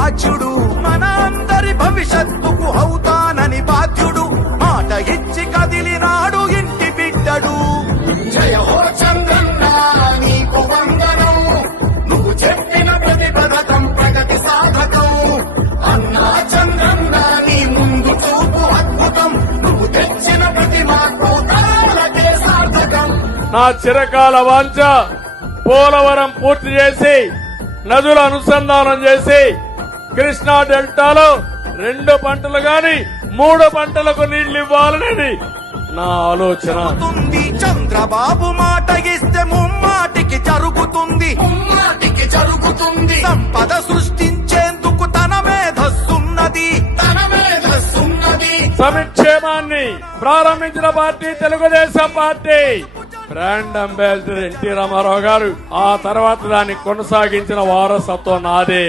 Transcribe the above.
ఆచ్యుడు మన అందరి భవిష్యత్తుకు అవుతానని బాధ్యుడు. మాట ఇచ్చి కదిలినాడు ఇంటి బిడ్డడు. జయ హో చంద్రన్న నీకు వందనం. నువ్వు చెప్పిన ప్రతి పథకం ప్రగతి సాధకం. అన్నా చంద్రన్న నీ ముందు చూపు అద్భుతం. నువ్వు తెచ్చిన ప్రతి సార్థకం. నా చిరకాల వాంఛ పోలవరం పూర్తి చేసి నదుల అనుసంధానం చేసి కృష్ణా డెల్టాలో రెండు పంటలు గాని మూడు పంటలకు నీళ్ళు ఇవ్వాలనేది నా ఆలోచన. చంద్రబాబు మాట ఇస్తే ముమ్మాటికి జరుగుతుంది. ముమ్మాటికి జరుగుతుంది. సంపద సృష్టించేందుకు తన మేధస్సున్నది. తన మేధస్సున్నది. సంక్షేమాన్ని ప్రారంభించిన party Telugu Desam party. Brand ambassador NT Ramarao గారు ఆ తర్వాత దాన్ని కొనసాగించిన వారసత్వం నాదే.